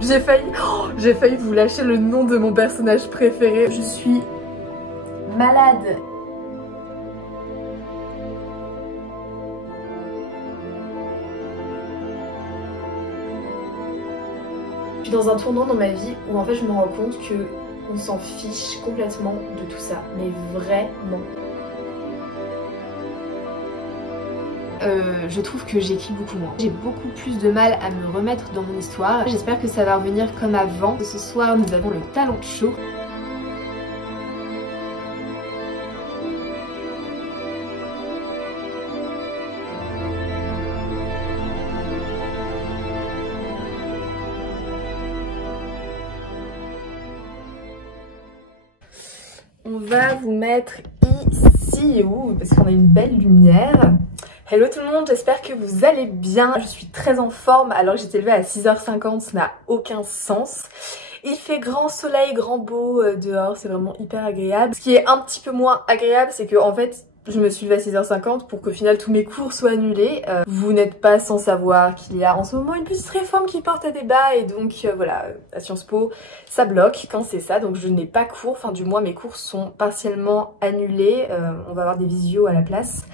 j'ai failli vous lâcher le nom de mon personnage préféré. Je suis malade. Je suis dans un tournant dans ma vie où en fait je me rends compte que on s'en fiche complètement de tout ça, mais vraiment. Je trouve que j'écris beaucoup moins. J'ai beaucoup plus de mal à me remettre dans mon histoire. J'espère que ça va revenir comme avant. Ce soir, nous avons le talent show. On va vous mettre ici, parce qu'on a une belle lumière. Hello tout le monde, j'espère que vous allez bien. Je suis très en forme alors que j'étais levée à 6h50, ça n'a aucun sens. Il fait grand soleil, grand beau dehors, c'est vraiment hyper agréable. Ce qui est un petit peu moins agréable, c'est que en fait, je me suis levée à 6h50 pour qu'au final tous mes cours soient annulés. Vous n'êtes pas sans savoir qu'il y a en ce moment une petite réforme qui porte à débat et donc voilà, à Sciences Po, ça bloque quand c'est ça. Donc je n'ai pas cours, enfin du moins mes cours sont partiellement annulés. On va avoir des visios à la place.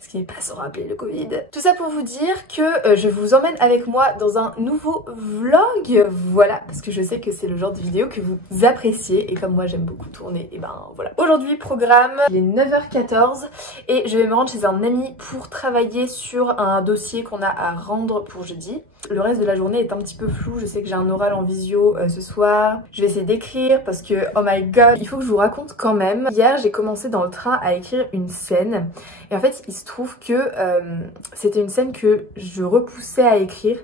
Ce qui n'est pas sans rappeler le Covid. Tout ça pour vous dire que je vous emmène avec moi dans un nouveau vlog. Voilà, parce que je sais que c'est le genre de vidéo que vous appréciez et comme moi j'aime beaucoup tourner, et ben voilà. Aujourd'hui programme, il est 9h14 et je vais me rendre chez un ami pour travailler sur un dossier qu'on a à rendre pour jeudi. Le reste de la journée est un petit peu flou, je sais que j'ai un oral en visio ce soir. Je vais essayer d'écrire parce que, oh my god, il faut que je vous raconte quand même. Hier, j'ai commencé dans le train à écrire une scène. Et en fait, il se trouve que c'était une scène que je repoussais à écrire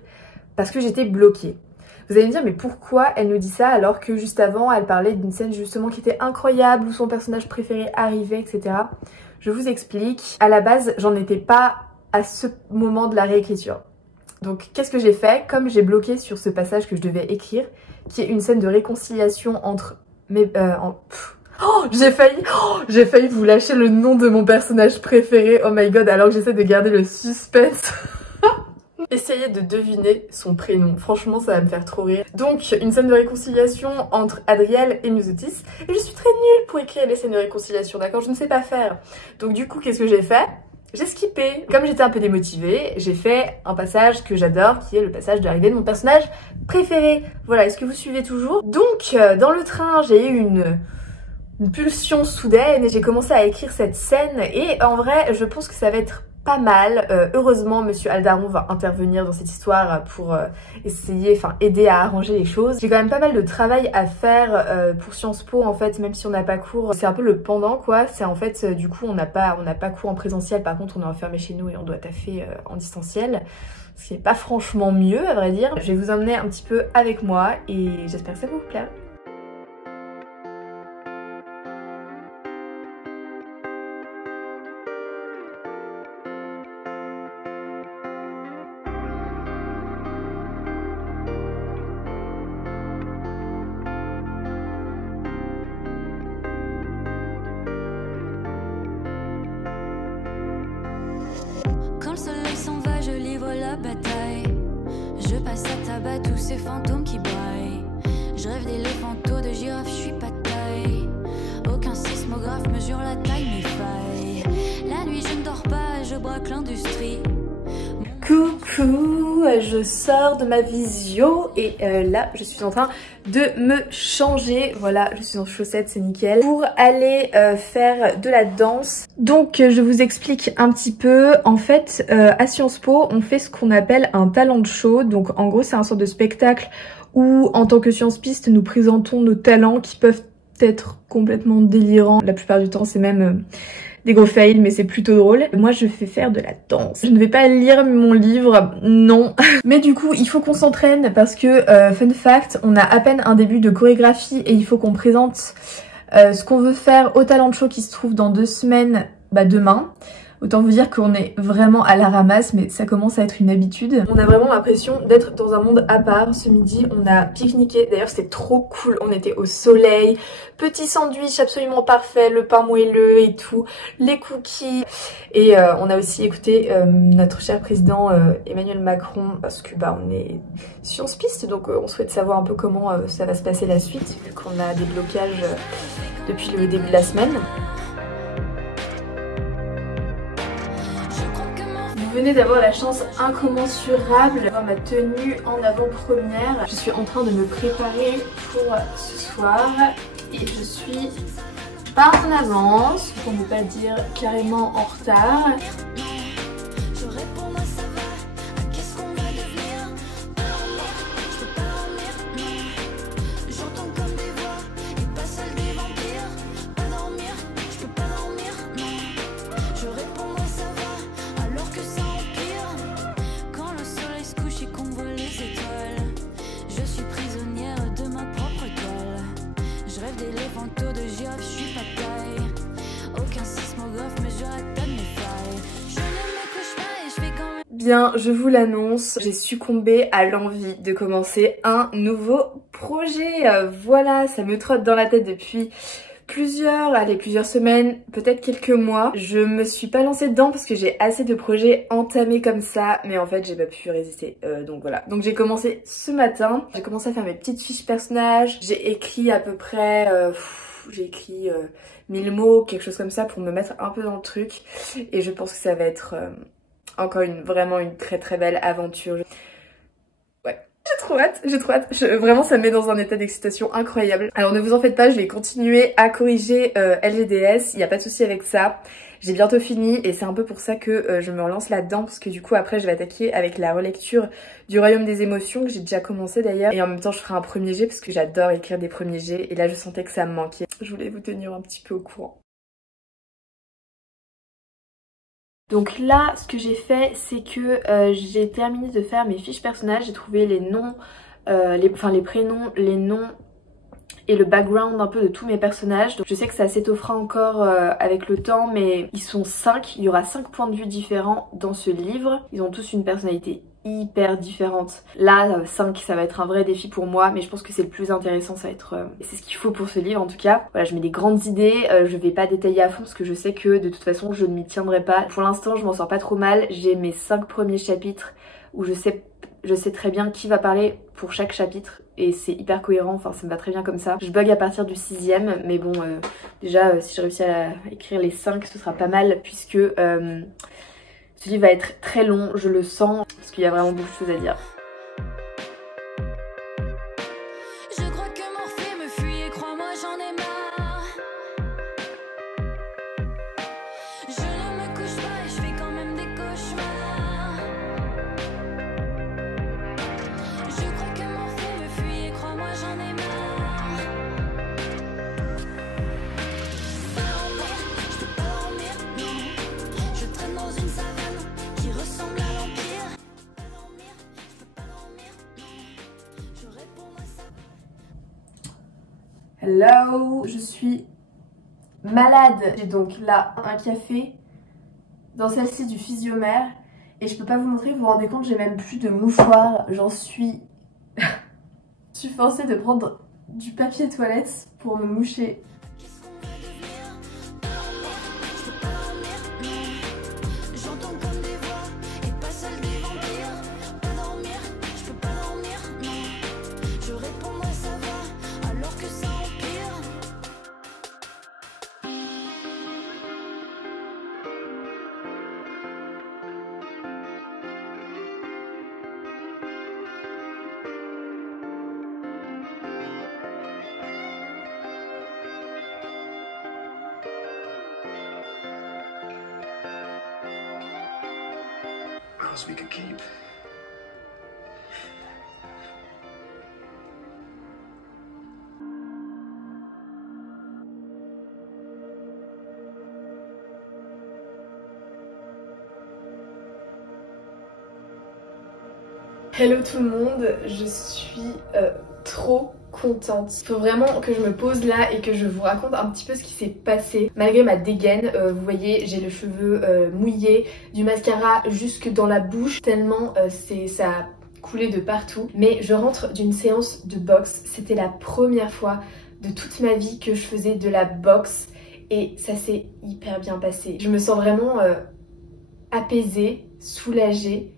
parce que j'étais bloquée. Vous allez me dire, mais pourquoi elle nous dit ça alors que juste avant, elle parlait d'une scène justement qui était incroyable, où son personnage préféré arrivait, etc. Je vous explique. À la base, j'en étais pas à ce moment de la réécriture. Donc qu'est-ce que j'ai fait? Comme j'ai bloqué sur ce passage que je devais écrire, qui est une scène de réconciliation entre mes... j'ai failli vous lâcher le nom de mon personnage préféré, oh my god, alors que j'essaie de garder le suspense. Essayez de deviner son prénom, franchement ça va me faire trop rire. Donc une scène de réconciliation entre Adriel et Nuzotis, et je suis très nulle pour écrire les scènes de réconciliation, d'accord? Je ne sais pas faire. Donc du coup qu'est-ce que j'ai fait? J'ai skippé. Comme j'étais un peu démotivée, j'ai fait un passage que j'adore, qui est le passage de l'arrivée de mon personnage préféré. Voilà, est-ce que vous suivez toujours? Donc, dans le train, j'ai eu une pulsion soudaine et j'ai commencé à écrire cette scène. Et en vrai, je pense que ça va être pas mal. Heureusement, Monsieur Aldaron va intervenir dans cette histoire pour essayer, enfin aider à arranger les choses. J'ai quand même pas mal de travail à faire pour Sciences Po en fait, même si on n'a pas cours. C'est un peu le pendant quoi. C'est en fait du coup on n'a pas cours en présentiel. Par contre, on est enfermé chez nous et on doit taffer en distanciel. Ce qui est pas franchement mieux à vrai dire. Je vais vous emmener un petit peu avec moi et j'espère que ça va vous plaire. Le soleil s'en va, je livre la bataille. Je passe à tabac tous ces fantômes qui braillent. Je rêve d'éléphanto, de girafe, je suis pas de taille. Aucun sismographe mesure la taille, mes failles. La nuit je ne dors pas, je braque l'industrie. Coucou, je sors de ma visio et là je suis en train de me changer, voilà je suis en chaussettes c'est nickel, pour aller faire de la danse. Donc je vous explique un petit peu, en fait à Sciences Po on fait ce qu'on appelle un talent show, donc en gros c'est un sort de spectacle où en tant que Sciences Piste nous présentons nos talents qui peuvent être complètement délirants, la plupart du temps c'est même... des gros fails, mais c'est plutôt drôle. Moi, je fais faire de la danse. Je ne vais pas lire mon livre, non. Mais du coup, il faut qu'on s'entraîne parce que, fun fact, on a à peine un début de chorégraphie et il faut qu'on présente ce qu'on veut faire au talent show qui se trouve dans 2 semaines, demain. Autant vous dire qu'on est vraiment à la ramasse, mais ça commence à être une habitude. On a vraiment l'impression d'être dans un monde à part. Ce midi, on a pique-niqué. D'ailleurs, c'était trop cool. On était au soleil. Petit sandwich absolument parfait, le pain moelleux et tout, les cookies. Et on a aussi écouté notre cher président Emmanuel Macron, parce que bah on est science piste, donc on souhaite savoir un peu comment ça va se passer la suite, vu qu'on a des blocages depuis le début de la semaine. Vous venez d'avoir la chance incommensurable d'avoir ma tenue en avant-première. Je suis en train de me préparer pour ce soir et je suis pas en avance, pour ne pas dire carrément en retard. Bien, je vous l'annonce, j'ai succombé à l'envie de commencer un nouveau projet. Voilà, ça me trotte dans la tête depuis plusieurs semaines, peut-être quelques mois. Je me suis pas lancée dedans parce que j'ai assez de projets entamés comme ça, mais en fait j'ai pas pu résister, donc voilà. Donc j'ai commencé ce matin, j'ai commencé à faire mes petites fiches personnages, j'ai écrit à peu près... j'ai écrit 1000 mots, quelque chose comme ça pour me mettre un peu dans le truc, et je pense que ça va être encore vraiment une très très belle aventure. Ouais, j'ai trop hâte, vraiment ça me met dans un état d'excitation incroyable. Alors ne vous en faites pas, je vais continuer à corriger LGDS, il n'y a pas de souci avec ça. J'ai bientôt fini et c'est un peu pour ça que je me relance là-dedans, parce que du coup après je vais attaquer avec la relecture du Royaume des émotions que j'ai déjà commencé d'ailleurs, et en même temps je ferai un premier jet parce que j'adore écrire des premiers jets et là je sentais que ça me manquait. Je voulais vous tenir un petit peu au courant. Donc là, ce que j'ai fait, c'est que j'ai terminé de faire mes fiches personnages, j'ai trouvé les noms, les prénoms, les noms et le background un peu de tous mes personnages. Donc je sais que ça s'étoffera encore avec le temps, mais ils sont 5, il y aura 5 points de vue différents dans ce livre. Ils ont tous une personnalité hyper différente. Là, 5, ça va être un vrai défi pour moi, mais je pense que c'est le plus intéressant, ça va être... c'est ce qu'il faut pour ce livre en tout cas. Voilà, je mets des grandes idées, je vais pas détailler à fond parce que je sais que de toute façon je ne m'y tiendrai pas. Pour l'instant, je m'en sors pas trop mal. J'ai mes 5 premiers chapitres où je sais très bien qui va parler pour chaque chapitre et c'est hyper cohérent, enfin ça me va très bien comme ça. Je bug à partir du 6ème, mais bon, déjà si je réussis à écrire les 5, ce sera pas mal puisque... ce livre va être très long, je le sens, parce qu'il y a vraiment beaucoup de choses à dire. Je crois que Morphée me fuit et crois-moi j'en ai marre. Je ne me couche pas et je fais quand même des cauchemars. Je crois que Morphée me fuit et crois-moi j'en ai marre. Pas dormir, je peux pas dormir, non. Je traîne dans une savane qui ressemble à l'Empire. Pas dormir, je peux pas dormir, non. Je réponds à ça. Hello, je suis malade. J'ai donc là un café, dans celle-ci du physiomère, et je peux pas vous montrer, vous vous rendez compte, j'ai même plus de mouchoir, j'en suis... je suis forcée de prendre du papier toilette pour me moucher. We could keep. Hello tout le monde, je suis trop contente. Faut vraiment que je me pose là et que je vous raconte un petit peu ce qui s'est passé. Malgré ma dégaine, vous voyez, j'ai les cheveux mouillés, du mascara jusque dans la bouche, tellement ça a coulé de partout. Mais je rentre d'une séance de boxe. C'était la première fois de toute ma vie que je faisais de la boxe et ça s'est hyper bien passé. Je me sens vraiment apaisée, soulagée.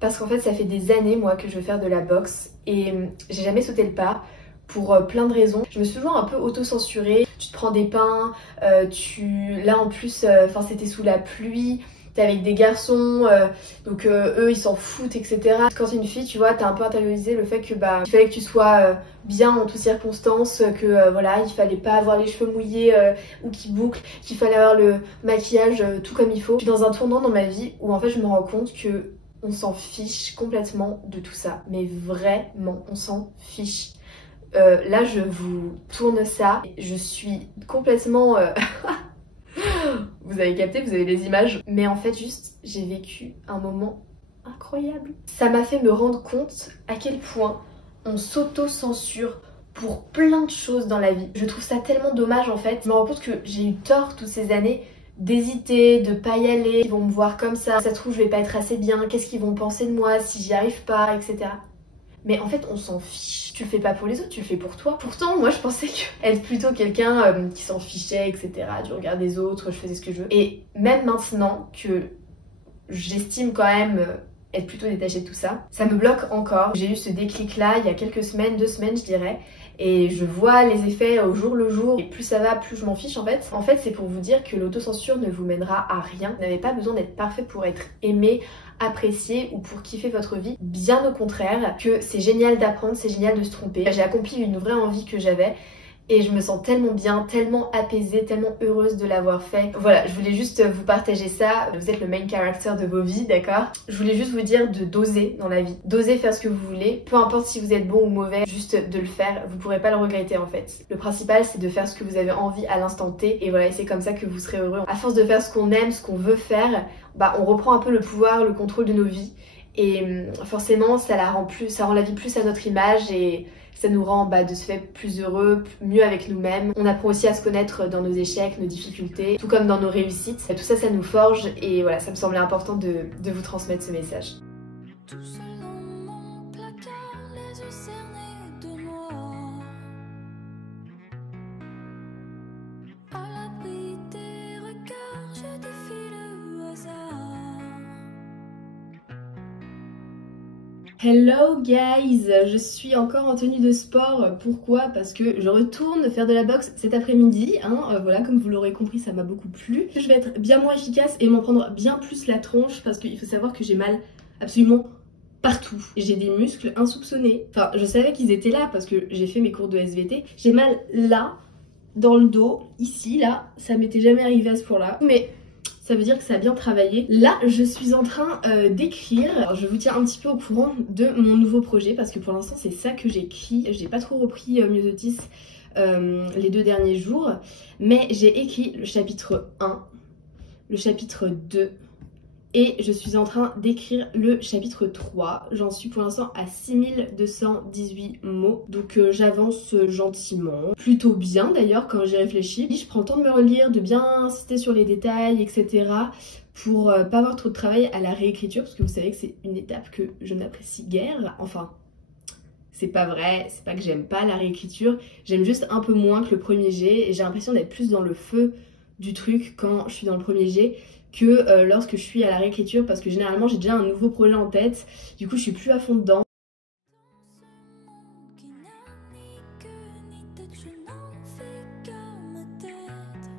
Parce qu'en fait ça fait des années moi que je veux faire de la boxe et j'ai jamais sauté le pas pour plein de raisons. Je me suis toujours un peu auto-censurée, tu te prends des pains, là en plus c'était sous la pluie, t'es avec des garçons, donc eux ils s'en foutent etc. Quand t'es une fille tu vois t'as un peu intériorisé le fait que il fallait que tu sois bien en toutes circonstances, que voilà il fallait pas avoir les cheveux mouillés ou qui bouclent, qu'il fallait avoir le maquillage tout comme il faut. Je suis dans un tournant dans ma vie où en fait je me rends compte que on s'en fiche complètement de tout ça, mais vraiment, on s'en fiche. Là, je vous tourne ça, je suis complètement... Vous avez capté, vous avez les images. Mais en fait, juste, j'ai vécu un moment incroyable. Ça m'a fait me rendre compte à quel point on s'auto-censure pour plein de choses dans la vie. Je trouve ça tellement dommage en fait. Je me rends compte que j'ai eu tort toutes ces années d'hésiter, de pas y aller, ils vont me voir comme ça se trouve je vais pas être assez bien, qu'est-ce qu'ils vont penser de moi si j'y arrive pas, etc. Mais en fait on s'en fiche, tu le fais pas pour les autres, tu le fais pour toi. Pourtant moi je pensais être plutôt quelqu'un qui s'en fichait, etc. du regard des autres, je faisais ce que je veux. Et même maintenant que j'estime quand même être plutôt détachée de tout ça, ça me bloque encore. J'ai eu ce déclic là il y a quelques semaines, 2 semaines je dirais, et je vois les effets au jour le jour et plus ça va plus je m'en fiche en fait. En fait c'est pour vous dire que l'autocensure ne vous mènera à rien. Vous n'avez pas besoin d'être parfait pour être aimé, apprécié ou pour kiffer votre vie. Bien au contraire, que c'est génial d'apprendre, c'est génial de se tromper. J'ai accompli une vraie envie que j'avais. Et je me sens tellement bien, tellement apaisée, tellement heureuse de l'avoir fait. Voilà, je voulais juste vous partager ça. Vous êtes le main character de vos vies, d'accord? Je voulais juste vous dire de doser dans la vie. Doser faire ce que vous voulez. Peu importe si vous êtes bon ou mauvais, juste de le faire. Vous pourrez pas le regretter en fait. Le principal, c'est de faire ce que vous avez envie à l'instant T. Et voilà, c'est comme ça que vous serez heureux. À force de faire ce qu'on aime, ce qu'on veut faire, on reprend un peu le pouvoir, le contrôle de nos vies. Et forcément, ça rend la vie plus à notre image et ça nous rend de ce fait plus heureux, mieux avec nous-mêmes. On apprend aussi à se connaître dans nos échecs, nos difficultés, tout comme dans nos réussites. Tout ça, ça nous forge et voilà, ça me semblait important de vous transmettre ce message. Tout seul dans mon placard, les yeux cernés de noir. À l'abri des regards, je défie le hasard. Hello guys, je suis encore en tenue de sport. Pourquoi? Parce que je retourne faire de la boxe cet après-midi. Voilà, comme vous l'aurez compris, ça m'a beaucoup plu. Je vais être bien moins efficace et m'en prendre bien plus la tronche parce qu'il faut savoir que j'ai mal absolument partout. J'ai des muscles insoupçonnés. Enfin, je savais qu'ils étaient là parce que j'ai fait mes cours de SVT. J'ai mal là, dans le dos, ici, là. Ça m'était jamais arrivé à ce point-là. Mais ça veut dire que ça a bien travaillé. Là, je suis en train d'écrire. Alors, je vous tiens un petit peu au courant de mon nouveau projet parce que pour l'instant, c'est ça que j'écris. J'ai pas trop repris Myosotis les 2 derniers jours, mais j'ai écrit le chapitre 1, le chapitre 2 et je suis en train d'écrire le chapitre 3. J'en suis pour l'instant à 6218 mots, donc j'avance gentiment, plutôt bien d'ailleurs quand j'y réfléchis. Je prends le temps de me relire, de bien insister sur les détails, etc. pour pas avoir trop de travail à la réécriture, parce que vous savez que c'est une étape que je n'apprécie guère. Enfin, c'est pas vrai, c'est pas que j'aime pas la réécriture, j'aime juste un peu moins que le premier jet, et j'ai l'impression d'être plus dans le feu du truc quand je suis dans le premier jet que lorsque je suis à la réécriture, parce que généralement j'ai déjà un nouveau projet en tête, du coup je suis plus à fond dedans. Qui n'a ni queue ni tête, je n'en fais qu'à ma tête.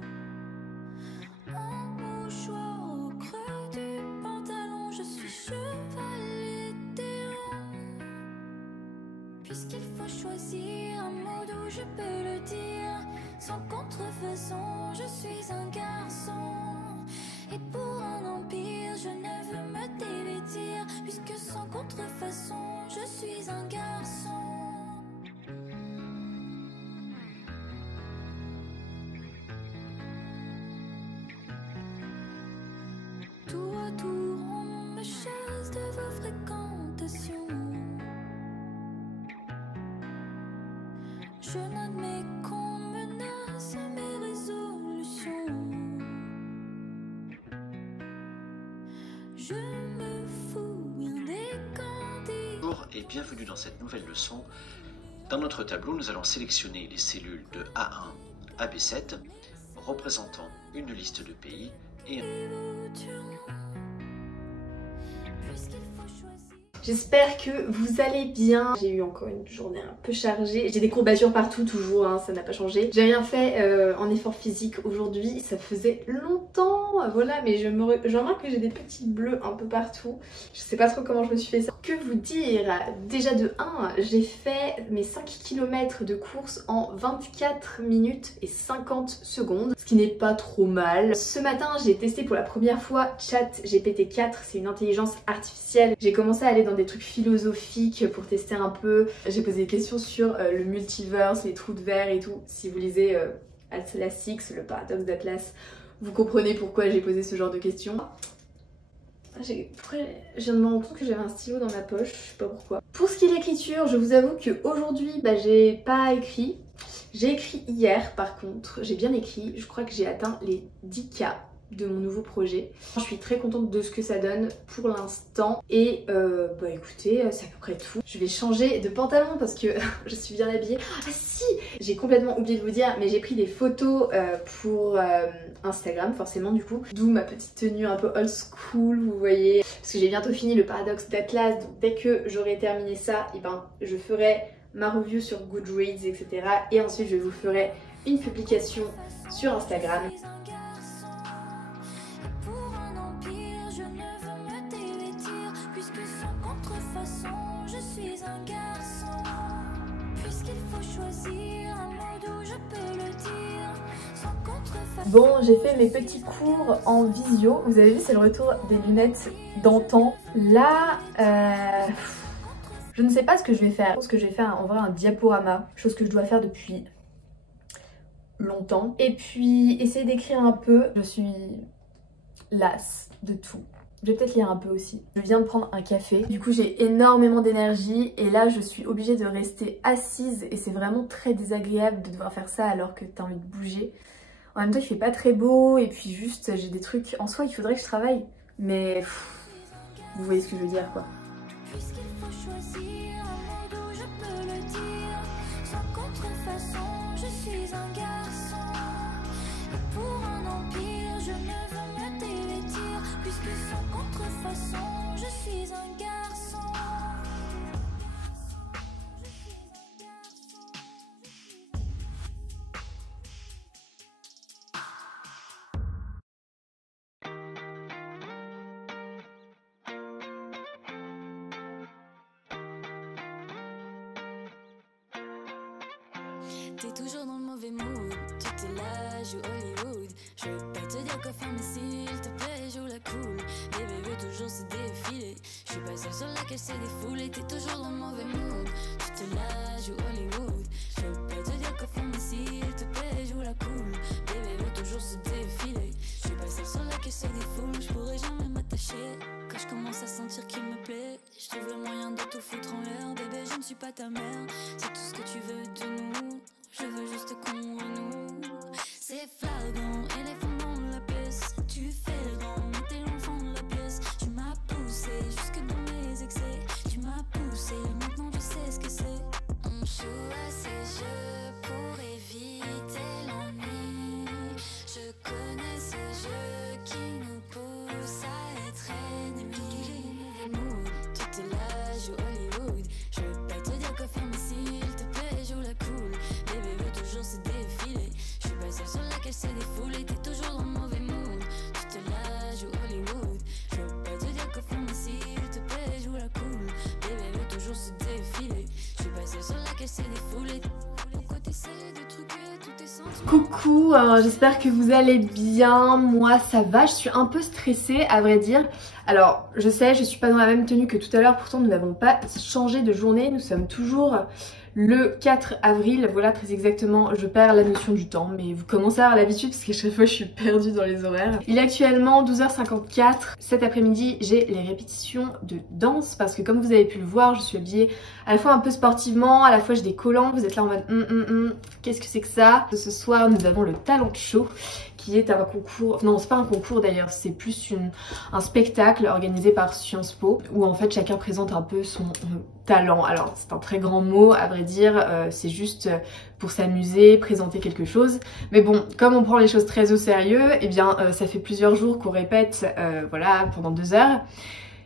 Un mouchoir au creux du pantalon, je suis chevalier d'Éon. Puisqu'il faut choisir un mot d'où je peux le dire, sans contrefaçon, je suis un garçon. Et pour un empire, je ne veux me dévêtir, puisque sans contrefaçon, je suis un garçon. Tour à tour, on me chasse de vos fréquentations. et bienvenue dans cette nouvelle leçon. Dans notre tableau, nous allons sélectionner les cellules de A1 à B7 représentant une liste de pays et J'espère que vous allez bien. J'ai eu encore une journée un peu chargée. J'ai des courbatures partout toujours, hein, ça n'a pas changé. J'ai rien fait en effort physique aujourd'hui. Ça faisait longtemps, voilà, mais je remarque que j'ai des petits bleus un peu partout. Je sais pas trop comment je me suis fait ça. Que vous dire? Déjà de 1, j'ai fait mes 5 km de course en 24 minutes et 50 secondes. Ce qui n'est pas trop mal. Ce matin, j'ai testé pour la première fois ChatGPT 4. C'est une intelligence artificielle. J'ai commencé à aller dans des trucs philosophiques pour tester un peu. J'ai posé des questions sur le multiverse, les trous de verre et tout. Si vous lisez Atlas Six, le paradoxe d'Atlas, vous comprenez pourquoi j'ai posé ce genre de questions. Je viens de me rendre compte que j'avais un stylo dans ma poche, je sais pas pourquoi. Pour ce qui est de l'écriture, je vous avoue qu'aujourd'hui, j'ai pas écrit. J'ai écrit hier par contre, j'ai bien écrit. Je crois que j'ai atteint les 10K de mon nouveau projet. Je suis très contente de ce que ça donne pour l'instant et écoutez, c'est à peu près tout. Je vais changer de pantalon parce que je suis bien habillée. Ah si, j'ai complètement oublié de vous dire, mais j'ai pris des photos pour Instagram forcément du coup, d'où ma petite tenue un peu old school, vous voyez, parce que j'ai bientôt fini le paradoxe d'Atlas, donc dès que j'aurai terminé ça, et je ferai ma review sur Goodreads, etc. et ensuite je vous ferai une publication sur Instagram. Bon, j'ai fait mes petits cours en visio. Vous avez vu, c'est le retour des lunettes d'antan. Là, je ne sais pas ce que je vais faire. Je pense que je vais faire en vrai un diaporama, chose que je dois faire depuis longtemps. Et puis, essayer d'écrire un peu. Je suis lasse de tout. Je vais peut-être lire un peu aussi. Je viens de prendre un café. Du coup, j'ai énormément d'énergie et là, je suis obligée de rester assise et c'est vraiment très désagréable de devoir faire ça alors que t'as envie de bouger. En même temps, il fait pas très beau et puis juste, j'ai des trucs... En soi, il faudrait que je travaille. Mais vous voyez ce que je veux dire, quoi. Puisqu'il faut choisir un monde où je peux le dire. Sans contrefaçon, je suis un garçon. Et pour un empire, je ne veux me dévêtir. Puisque sans contrefaçon, je suis un garçon. T'es toujours dans le mauvais mood, tu t'es là, joue Hollywood. Je veux pas te dire quoi faire mais s'il te plaît, joue la cool. Bébé veut toujours se défiler, je suis pas celle sur laquelle se défouler. T'es toujours dans le mauvais mood, tu t'es là, joue Hollywood. Je veux pas te dire quoi faire mais s'il te plaît, joue la cool. Bébé veut toujours se défiler, je suis pas celle sur laquelle se défoule. Je pourrais jamais m'attacher, quand je commence à sentir qu'il me plaît. Je trouve le moyen de tout foutre en l'air. Bébé je ne suis pas ta mère, c'est tout ce que tu veux de nous. Je veux juste qu'on à nous. C'est flagrant, éléphant dans la pièce. Tu fais le grand, mais t'es l'enfant de la pièce. Tu m'as poussé jusque dans mes excès. Tu m'as poussé, maintenant je sais ce que c'est. On joue à ces jeux pour éviter l'ennui. Je connais ces jeux qui nous poussent à être ennemis. Tu t'es là, joue Hollywood. Je veux pas te dire quoi faire mais s'il te plaît, joue la cool. Bébé veut toujours se défiler, je suis pas celle sur laquelle se défouler. T'es toujours dans le mauvais mood, tu te la joues Hollywood. Je veux pas te dire quoi faire mais s'il te plaît, joue la cool. Bébé veut toujours se défiler, je suis pas celle sur laquelle se défouler. Pourquoi t'essaies de truquer tous tes sens? Coucou, j'espère que vous allez bien. Moi ça va, je suis un peu stressée à vrai dire. Alors je sais, je suis pas dans la même tenue que tout à l'heure, pourtant nous n'avons pas changé de journée, nous sommes toujours le 4 avril, voilà très exactement, je perds la notion du temps, mais vous commencez à avoir l'habitude parce qu'à chaque fois je suis perdue dans les horaires. Il est actuellement 12h54, cet après-midi j'ai les répétitions de danse parce que comme vous avez pu le voir, je suis habillée à la fois un peu sportivement, à la fois j'ai des collants, vous êtes là en mode qu'est-ce que c'est que ça? Ce soir nous avons le talent show qui est un concours, non c'est pas un concours d'ailleurs, c'est plus un spectacle organisé par Sciences Po où en fait chacun présente un peu son talent. Alors c'est un très grand mot à vrai dire, c'est juste pour s'amuser, présenter quelque chose. Mais bon, comme on prend les choses très au sérieux, et bien ça fait plusieurs jours qu'on répète voilà pendant 2 heures.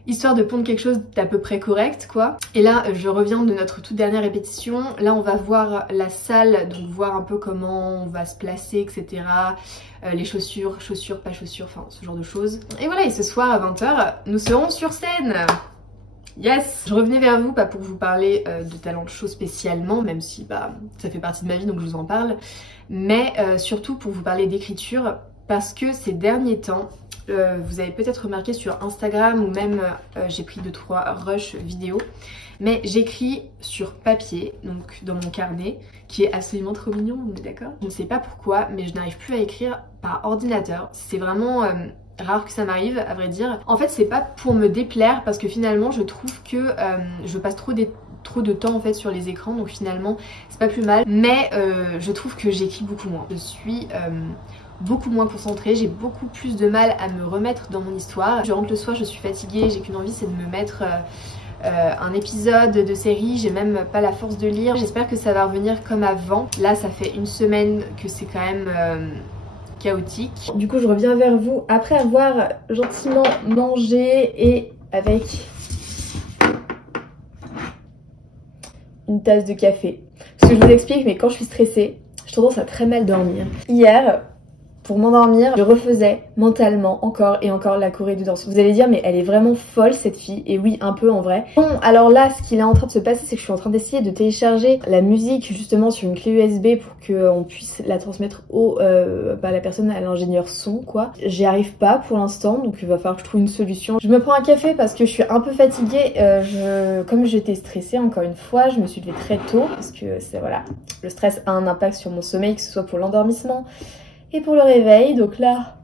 Histoire de pondre quelque chose d'à peu près correct quoi. Et là je reviens de notre toute dernière répétition. Là on va voir la salle, donc voir un peu comment on va se placer etc. Les chaussures, pas chaussures, enfin ce genre de choses. Et voilà, et ce soir à 20 h nous serons sur scène. Yes! Je revenais vers vous, pas pour vous parler de talent de show spécialement, même si bah ça fait partie de ma vie donc je vous en parle, mais surtout pour vous parler d'écriture, parce que ces derniers temps, vous avez peut-être remarqué sur Instagram ou même j'ai pris 2-3 rushs vidéo, mais j'écris sur papier, donc dans mon carnet, qui est absolument trop mignon, on est d'accord? Je ne sais pas pourquoi, mais je n'arrive plus à écrire par ordinateur. C'est vraiment rare que ça m'arrive, à vrai dire. En fait, c'est pas pour me déplaire, parce que finalement, je trouve que je passe trop de temps en fait sur les écrans, donc finalement, c'est pas plus mal. Mais je trouve que j'écris beaucoup moins. Je suis beaucoup moins concentrée, j'ai beaucoup plus de mal à me remettre dans mon histoire. Je rentre le soir, je suis fatiguée, j'ai qu'une envie, c'est de me mettre un épisode de série, j'ai même pas la force de lire. J'espère que ça va revenir comme avant. Là, ça fait 1 semaine que c'est quand même chaotique. Du coup, je reviens vers vous après avoir gentiment mangé et avec une tasse de café. Parce que je vous explique, mais quand je suis stressée, j'ai tendance à très mal dormir. Hier, pour m'endormir, je refaisais mentalement encore et encore la choré de danse. Vous allez dire mais elle est vraiment folle cette fille, et oui un peu en vrai. Bon alors là ce qu'il est en train de se passer c'est que je suis en train d'essayer de télécharger la musique justement sur une clé USB pour qu'on puisse la transmettre au la personne, à l'ingénieur son quoi. J'y arrive pas pour l'instant donc il va falloir que je trouve une solution. Je me prends un café parce que je suis un peu fatiguée, comme j'étais stressée encore une fois, je me suis levée très tôt parce que c'est voilà, le stress a un impact sur mon sommeil, que ce soit pour l'endormissement et pour le réveil, donc là,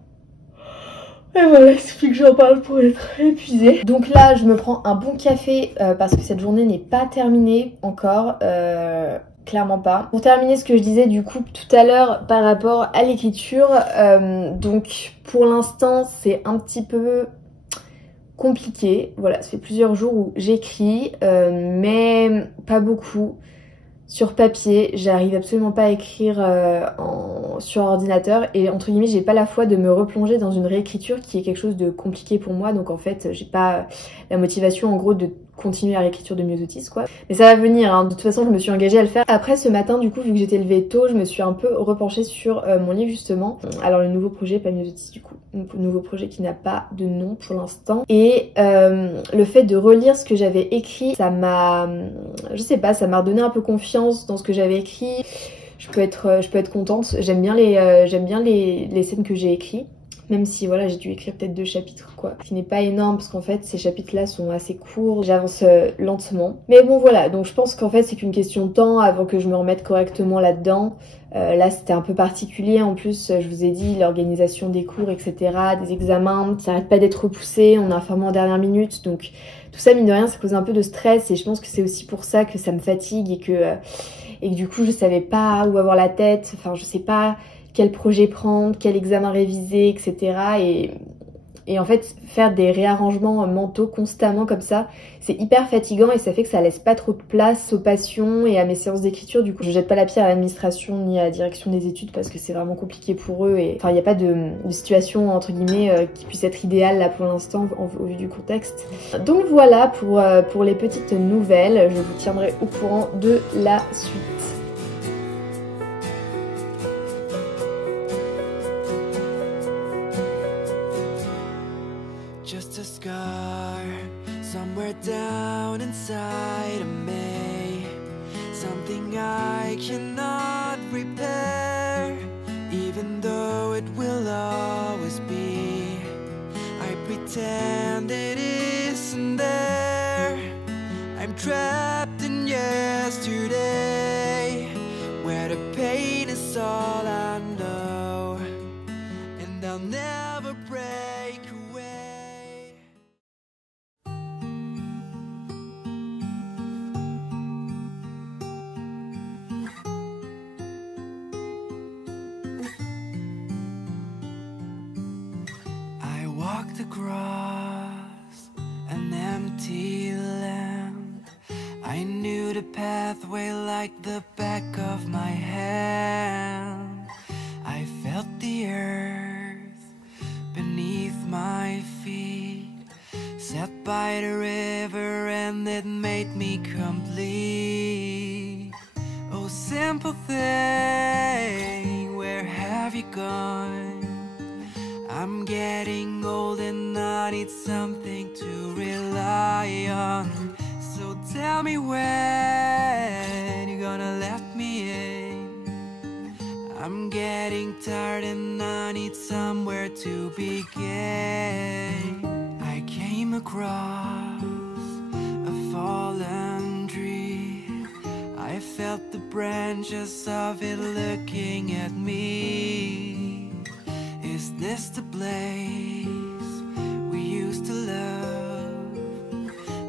et voilà, il suffit que j'en parle pour être épuisée. Donc là, je me prends un bon café parce que cette journée n'est pas terminée encore, clairement pas. Pour terminer ce que je disais du coup tout à l'heure par rapport à l'écriture, donc pour l'instant c'est un petit peu compliqué. Voilà, ça fait plusieurs jours où j'écris, mais pas beaucoup. Sur papier, j'arrive absolument pas à écrire sur ordinateur et entre guillemets j'ai pas la foi de me replonger dans une réécriture qui est quelque chose de compliqué pour moi, donc en fait j'ai pas la motivation en gros de continuer la réécriture de Myosotis quoi. Mais ça va venir, hein. De toute façon je me suis engagée à le faire. Après ce matin du coup vu que j'étais levée tôt, je me suis un peu repenchée sur mon livre justement. Alors le nouveau projet, pas Myosotis du coup, un nouveau projet qui n'a pas de nom pour l'instant. Et le fait de relire ce que j'avais écrit, ça m'a, je sais pas, ça m'a redonné un peu confiance dans ce que j'avais écrit. Je peux être contente. J'aime bien les scènes que j'ai écrites. Même si voilà, j'ai dû écrire peut-être 2 chapitres quoi, ce qui n'est pas énorme parce qu'en fait ces chapitres là sont assez courts, j'avance lentement. Mais bon voilà, donc je pense qu'en fait c'est qu'une question de temps avant que je me remette correctement là-dedans. Là c'était un peu particulier, en plus je vous ai dit l'organisation des cours etc, des examens, ça arrête pas d'être repoussé, on est informé en dernière minute, donc tout ça mine de rien ça cause un peu de stress et je pense que c'est aussi pour ça que ça me fatigue et que du coup je savais pas où avoir la tête, enfin je sais pas quel projet prendre, quel examen réviser, etc. Et en fait, faire des réarrangements mentaux constamment comme ça, c'est hyper fatigant et ça fait que ça laisse pas trop de place aux passions et à mes séances d'écriture. Du coup, je jette pas la pierre à l'administration ni à la direction des études parce que c'est vraiment compliqué pour eux. Et enfin, il n'y a pas de situation, entre guillemets, qui puisse être idéale là pour l'instant au vu du contexte. Donc voilà pour les petites nouvelles. Je vous tiendrai au courant de la suite. Just a scar somewhere down inside of me, something I cannot repair, even though it will always be. I pretend it isn't there. I'm trapped in yesterday, where the pain is all I know, and I'll never break away. across an empty land. I knew the pathway like the back of my hand. I felt the earth beneath my feet, sat by the river and it made me complete. Oh, simple thing, where have you gone? I'm getting old and I need something to rely on. So tell me when you're gonna let me in. I'm getting tired and I need somewhere to begin. I came across a fallen tree. I felt the branches of it looking at me. Is this the place we used to love?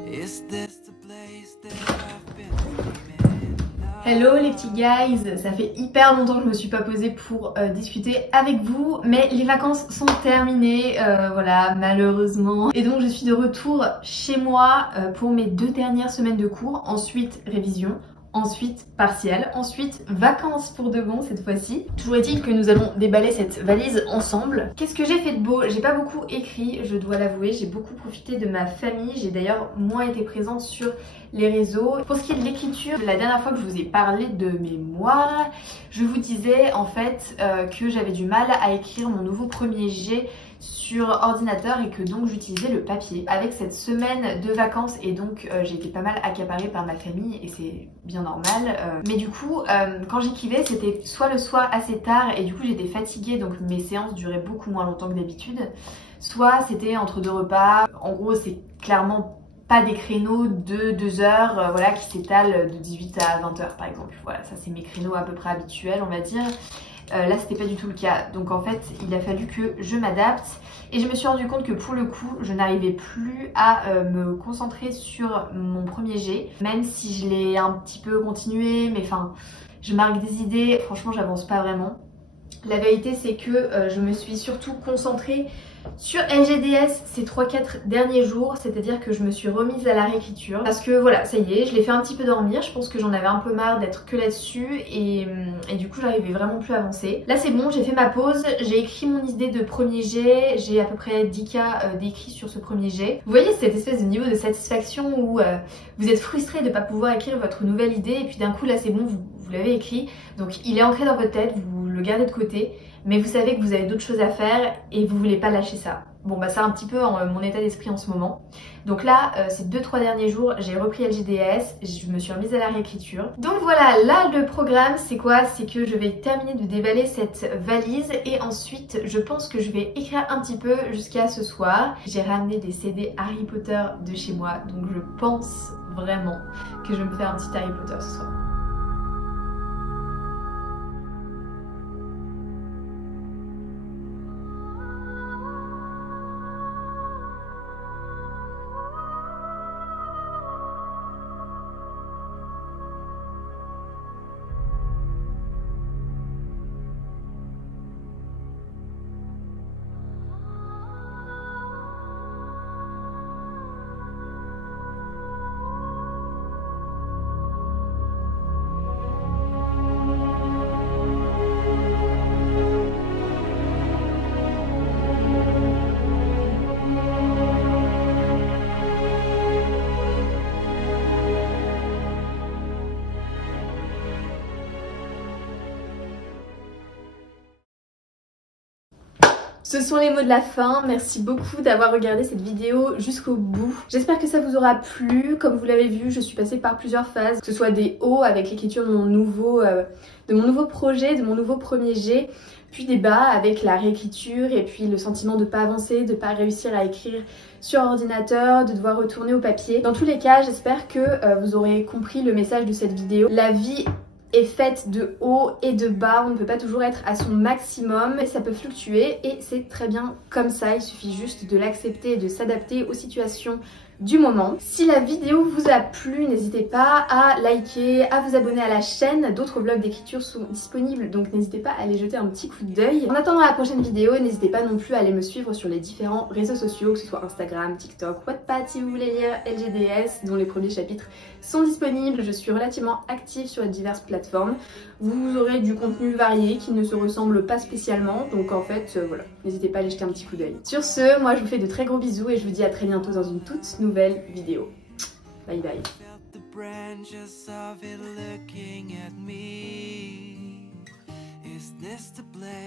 Is this the place that I've been dreaming of? Hello les petits guys, ça fait hyper longtemps que je me suis pas posée pour discuter avec vous, mais les vacances sont terminées, voilà, malheureusement. Et donc je suis de retour chez moi pour mes 2 dernières semaines de cours, ensuite révision, ensuite partiel, ensuite vacances pour de bon cette fois-ci. Toujours est-il que nous allons déballer cette valise ensemble. Qu'est-ce que j'ai fait de beau? J'ai pas beaucoup écrit, je dois l'avouer, j'ai beaucoup profité de ma famille, j'ai d'ailleurs moins été présente sur les réseaux. Pour ce qui est de l'écriture, la dernière fois que je vous ai parlé de mémoire, je vous disais en fait que j'avais du mal à écrire mon nouveau premier jet sur ordinateur et que donc j'utilisais le papier. Avec cette semaine de vacances et donc j'ai été pas mal accaparée par ma famille et c'est bien normal. Mais du coup quand j'écrivais c'était soit le soir assez tard et du coup j'étais fatiguée donc mes séances duraient beaucoup moins longtemps que d'habitude, soit c'était entre 2 repas. En gros c'est clairement pas des créneaux de 2 heures voilà, qui s'étalent de 18 à 20 heures par exemple. Voilà, ça c'est mes créneaux à peu près habituels on va dire. Là c'était pas du tout le cas, donc en fait il a fallu que je m'adapte et je me suis rendu compte que pour le coup je n'arrivais plus à me concentrer sur mon premier jet, même si je l'ai un petit peu continué, mais enfin je marque des idées, franchement j'avance pas vraiment. La vérité c'est que je me suis surtout concentrée sur LGDS ces 3-4 derniers jours, c'est-à-dire que je me suis remise à la réécriture parce que voilà, ça y est, je l'ai fait un petit peu dormir, je pense que j'en avais un peu marre d'être que là-dessus et du coup j'arrivais vraiment plus à avancer. Là c'est bon, j'ai fait ma pause, j'ai écrit mon idée de premier jet, j'ai à peu près 10 cas d'écrit sur ce premier jet. Vous voyez cette espèce de niveau de satisfaction où vous êtes frustré de ne pas pouvoir écrire votre nouvelle idée et puis d'un coup là c'est bon, vous l'avez écrit, donc il est ancré dans votre tête, vous le gardez de côté. Mais vous savez que vous avez d'autres choses à faire et vous voulez pas lâcher ça. Bon bah c'est un petit peu mon état d'esprit en ce moment. Donc là, ces 2-3 derniers jours, j'ai repris LGDS, je me suis remise à la réécriture. Donc voilà, là le programme c'est quoi? C'est que je vais terminer de déballer cette valise et ensuite je pense que je vais écrire un petit peu jusqu'à ce soir. J'ai ramené des CD Harry Potter de chez moi, donc je pense vraiment que je vais me faire un petit Harry Potter ce soir. Ce sont les mots de la fin, merci beaucoup d'avoir regardé cette vidéo jusqu'au bout. J'espère que ça vous aura plu. Comme vous l'avez vu, je suis passée par plusieurs phases, que ce soit des hauts avec l'écriture de mon nouveau projet, de mon nouveau premier jet, puis des bas avec la réécriture et puis le sentiment de pas avancer, de pas réussir à écrire sur ordinateur, de devoir retourner au papier. Dans tous les cas, j'espère que vous aurez compris le message de cette vidéo. La vie est faite de haut et de bas, on ne peut pas toujours être à son maximum et ça peut fluctuer et c'est très bien comme ça, il suffit juste de l'accepter et de s'adapter aux situations du moment. Si la vidéo vous a plu, n'hésitez pas à liker, à vous abonner à la chaîne. D'autres vlogs d'écriture sont disponibles, donc n'hésitez pas à aller jeter un petit coup d'œil. En attendant la prochaine vidéo, n'hésitez pas non plus à aller me suivre sur les différents réseaux sociaux, que ce soit Instagram, TikTok, Wattpad si vous voulez lire LGDS, dont les premiers chapitres sont disponibles. Je suis relativement active sur les diverses plateformes. Vous aurez du contenu varié qui ne se ressemble pas spécialement, donc en fait voilà, n'hésitez pas à aller jeter un petit coup d'œil. Sur ce, moi je vous fais de très gros bisous et je vous dis à très bientôt dans une toute nouvelle vidéo. Bye bye. The branches of it looking at me. Is this the place?